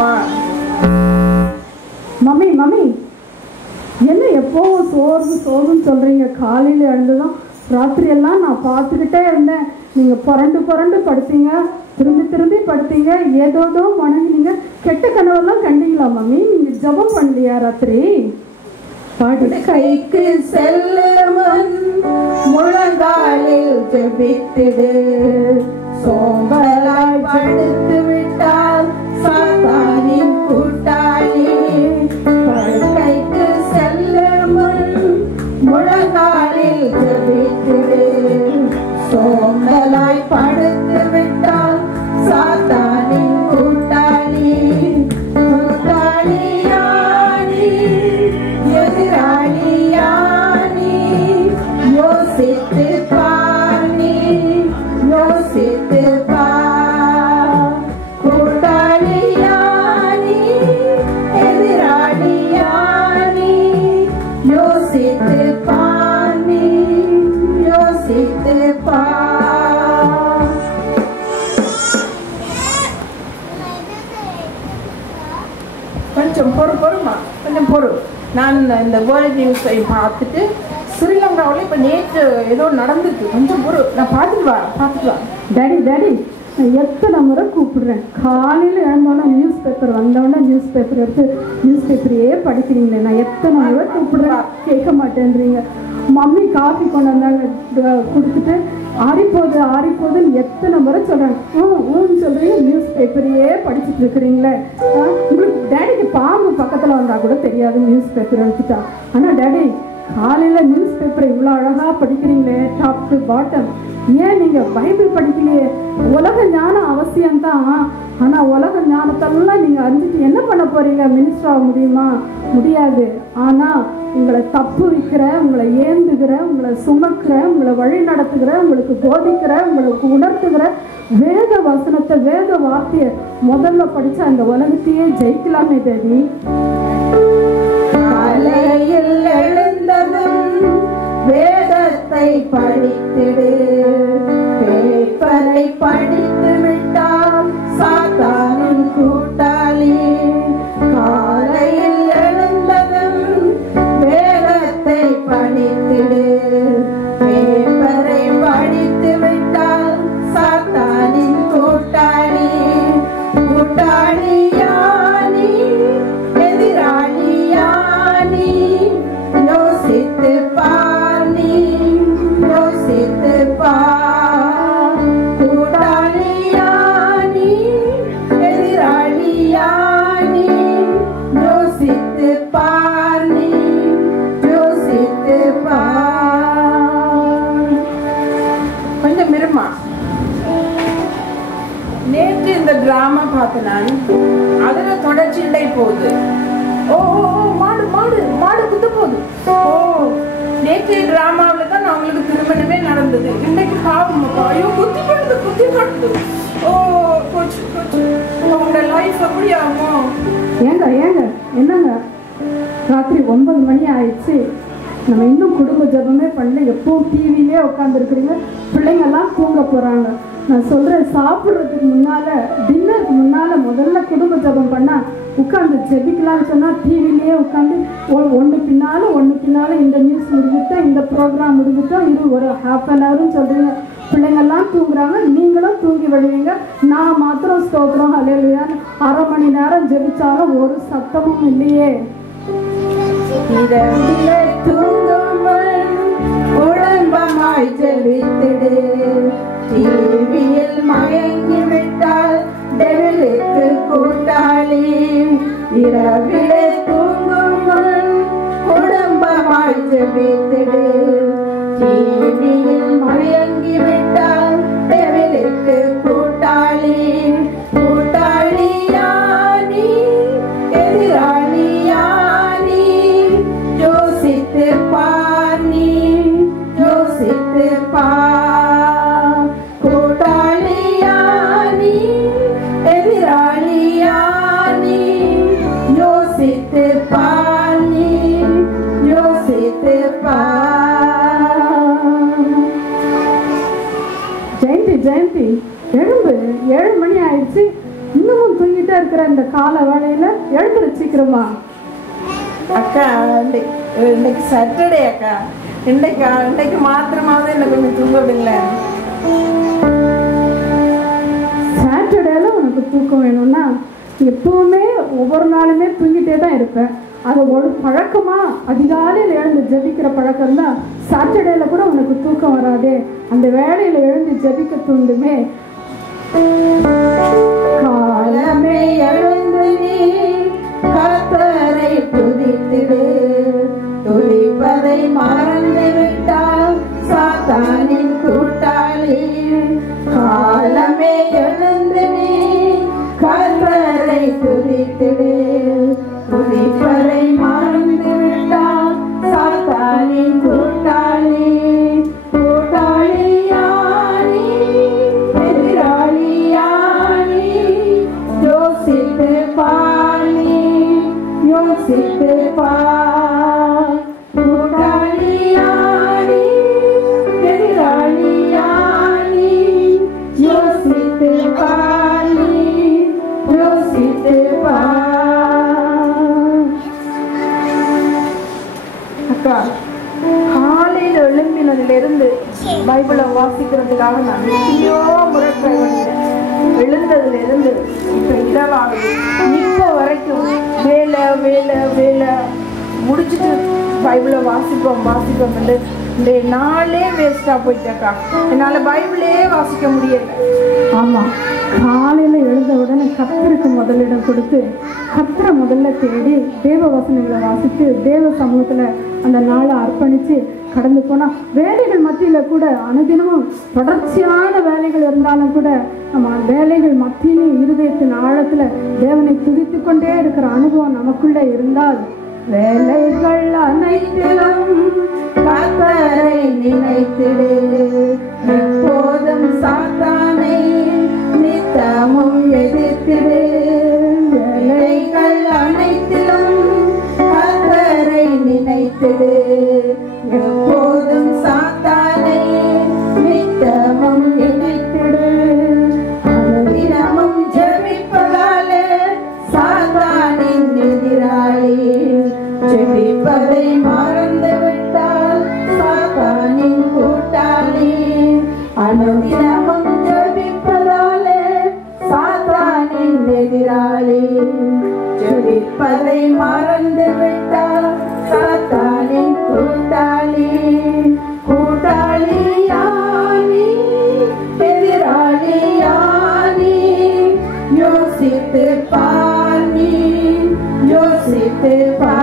அம்மா. Mummy mummy என்ன எப்போவும் சோர்வுன்னு சொல்கிறீங்க? காலையில் எழுந்துதான் ராத்திரியெல்லாம் நான் பார்த்துக்கிட்டே இருந்தேன். நீங்கள் புரண்டு படுத்தீங்க, திரும்பி படுத்தீங்க, ஏதோதோ வணங்கினீங்க. கெட்ட கனவெல்லாம் கண்டீங்களா மம்மி? நீங்கள் ஜபம் பண்ணலையா ராத்திரி? படுக்கைக்கு செல்லும் முழங்காலில் ஜெபித்திடு. சோம்பலாய் படுத்து விட்டால் சாத்தானின் கூட்டாளி. படுக்கைக்கு செல்லும் முழங்காலில் ஜெபித்திடு. சோம்பலாய் படுத்து விட்டால் சாத்தானின் கூட்டாளி. கூட்டாளியானி எதிராளியானி யோசித்து பார். யோசித்து பார். கூட்டாளியானி எதிராளியானி யோசித்து பார். யோசித்து பார். கொஞ்சம் பொறுமா, கொஞ்சம் பொறு. நான் இந்த வேர்ல்ட் நியூஸை பார்த்துட்டு ஸ்ரீலங்காவில் இப்போ நேற்று ஏதோ நடந்துருக்கு. கொஞ்சம் பொறு, நான் பார்த்துட்டு வரேன். டேடி நான் எத்தனை முறை கூப்பிடுறேன். காலையில் எழுந்தோன்னா நியூஸ் பேப்பர் வந்தோடனே நியூஸ் பேப்பர் எடுத்து நியூஸ் பேப்பரையே படிக்கிறீங்களே. நான் எத்தனை முறை கூப்பிடுறேன், கேட்க மாட்டேன்றீங்க. மம்மி காஃபி கொண்டு வந்தாங்க, கொடுத்துட்டு ஆறிப்போகுதுன்னு எத்தனை முறை சொல்கிறாங்க. சொல்கிறீங்க, நியூஸ் பேப்பரையே படிச்சுட்டு இருக்கிறீங்களே. உங்களுக்கு டேடிக்கு பாம்பு பக்கத்தில் வந்தால் கூட தெரியாது நியூஸ் பேப்பர் எடுத்துட்டா. ஆனால் டேடி காலையில் நியூஸ் பேப்பரை இவ்வளோ அழகாக படிக்கிறீங்களே, டாப் டு பாட்டம். ஏன் நீங்கள் பைபிள் படிக்கலையே? உலக ஞானம் அவசியம்தான். ஆனால் உலக ஞானத்தெல்லாம் நீங்கள் அறிஞ்சிட்டு என்ன பண்ண போகிறீங்க? மினிஸ்டர் ஆக முடியுமா? முடியாது. ஆனால் உங்களை தப்பு வைக்கிற, உங்களை ஏந்துகிற, உங்களை சுமக்கிற, உங்களை வழி நடத்துகிற, உங்களுக்கு போதிக்கிற, உங்களுக்கு உணர்த்துகிற வேத வசனத்தை, வேத வார்த்தையை முதல்ல படித்தா இந்த உலகத்தையே ஜெயிக்கலாமே தேவி. காலையில் எழுந்ததும் வேதத்தை படித்திடு. பேப்பரை படித்து விட்டால் சாத்தானின் கூட்டாளி. காலையில் எழுந்ததும் வேதத்தை படித்திடு. பேப்பரை படித்து விட்டால் சாத்தானின் கூட்டாளி. கூட்டாளியானி எதிராளியானி யோசித்து பார். யோசித்து பார். கூட்டாளியானி எதிராளியானி யோசித்து பார். யோசித்து பார். கொஞ்சம் இருமா. நேற்று இந்த டிராமா பார்த்து நான் அதுல தொடர்ச்சிண்டை போகுது. ஓ மாடு மாடு மாடு குத்த போகுது. ஓ நேற்று டிராமாவில் தான் அவங்களுக்கு திருமணமே நடந்தது. இன்னைக்கு பாவம், ஐயோ குத்தி படுது. ஓ போச்சு. உங்களோட லைஃப் எப்படி ஆகும்? ஏங்க என்னங்க, ராத்திரி 9 மணி ஆயிடுச்சு. நம்ம இன்னும் குடும்ப ஜபமே பண்ணல. எப்பவும் டிவிலே உட்காந்துருக்குறீங்க. பிள்ளைங்கெல்லாம் தூங்க போகிறாங்க. நான் சொல்கிறேன், சாப்பிட்றதுக்கு முன்னால், டின்னருக்கு முன்னால் முதல்ல குடும்ப ஜபம் பண்ணால் உட்காந்து ஜெபிக்கலான்னு சொன்னால் டிவிலேயே உட்காந்து ஒன்று பின்னால் இந்த நியூஸ் முடிஞ்சுட்டோம், இந்த ப்ரோக்ராம் முடிஞ்சுட்டோம், இது ஒரு ½ அன் ஹவர்னு சொல்கிறீங்க. பிள்ளைங்கள்லாம் தூங்குறாங்க, நீங்களும் தூங்கி விடுவீங்க. நான் மாத்திரம் ஸ்தோத்திரம் ஹல்லேலூயான்னு அரை மணி நேரம் ஜெபிச்சாலும் ஒரு சத்தமும் இல்லையே. இரவிலே தூங்குமல் உடம்பமாய் ஜெபித்திடு. டிவியில் மயங்கி விட்டால் டெவிலுக்கு கூட்டாளி. இரவிலே தூங்குமல் உடம்பமாய் ஜெபித்திடு. டிவியில் மயங்கி விட்டால் டெவிலுக்கு கூட்டாளி. கூட்டாளியானி எதிராளியானி யோசித்து பார். யோசித்து பார். கூட்டாளியானி எதிராளியானி யோசித்து பார். யோசித்து பார். ஜெயந்தி எழும்பு, 7 மணி ஆயிடுச்சு. இன்னமும் தூங்கிட்டே இருக்கிற இந்த கால வேளையில எழுந்துரு சீக்கிரமா. அக்கா இன்னைக்கு சாட்டர்டே அக்கா, இன்னைக்கு மாத்திரமாவது என்ன கொஞ்சம் தூங்க விடுங்களேன். சாட்டர்டேல உனக்கு தூக்கம் வேணும்னா எப்பவுமே ஒவ்வொரு நாளுமே தூங்கிட்டே தான் இருப்பேன். அது ஒரு பழக்கமா அதிகாலையில் எழுந்து ஜெபிக்கிற பழக்கம் தான். சாட்டர்டேல கூட உனக்கு தூக்கம் வராதே, அந்த வேலையில எழுந்து ஜெபிக்க தூண்டுமே. காலமே எழுந்து நீ கர்த்தரை துதித்திடு, துதிப்பதை மறந்து விட்டால் சாத்தானின் கூட்டாளி. காலமே எழுந்து நீ கர்த்தரை துதித்திடு, துதிப்பதை மறந்து விட்டால் சாத்தானின் கூட்டாளி. கூட்டாளியானி எதிராளியானி யோசித்து பாணி, யோசித்து பா. கூட்டாளியானி எதிராளியானி யோசித்து பாணி, யோசித்து பா. அக்கா, காலையில் எழும்பினதிலிருந்து பைபிளை வாசிக்கிறதுக்காக நான் எத்தனையோ முறை ட்ரை பண்ணிட்டேன். எழுந்ததுல இருந்து இப்ப இரவாகுது, இப்ப வரைக்கும் வேலை வேலை வேலை முடிச்சுட்டு பைபிளை வாசிப்போம் இந்த நாளே வேஸ்டா போயிட்டாக்கா. என்னால பைபிளே வாசிக்க முடியல. ஆமா, காலையில எழுந்த உடனே கர்த்தருக்கு முதலிடம் கொடுத்து கர்த்தரை முதல்ல தேடி தேவ வசனங்களை வாசித்து தேவ சமூகத்துல அந்த நாளை அர்ப்பணிச்சு கடந்து போனா வேலைகள் மத்தியில கூட அனுதினமும் தொடர்ச்சியான வேலைகள் இருந்தாலும் கூட நம்ம வேலைகள் மத்தியிலும் இருதயத்தின் ஆழத்துல தேவனை துதித்து கொண்டே இருக்கிற அனுபவம் நமக்குள்ள இருந்தால் வேலைகள் அனைத்திலும் கர்த்தரை நினைத்திடு, எப்போதும் சாத்தானை நித்தமும் எதிர்த்திடு. வேலைகள் அனைத்திலும் கர்த்தரை நினைத்திடு, எப்போதும் சாத்தானை நித்தமும் நினைத்திடு. தினமும் ஜெபிப்பதாலே சாத்தானின் எதிராளி, ஜெபிப்பதை மறந்து விட்டால் சாத்தானின் கூட்டாளி. அனுதினமும் ஜெபிப்பதாலே சாத்தானின் எதிராளி, ஜெபிப்பதை மறந்து விட்டால் சாத்தானின் கூட்டாளி. கூட்டாளியானி எதிராளியானி யோசித்து பாணி, யோசித்து பா.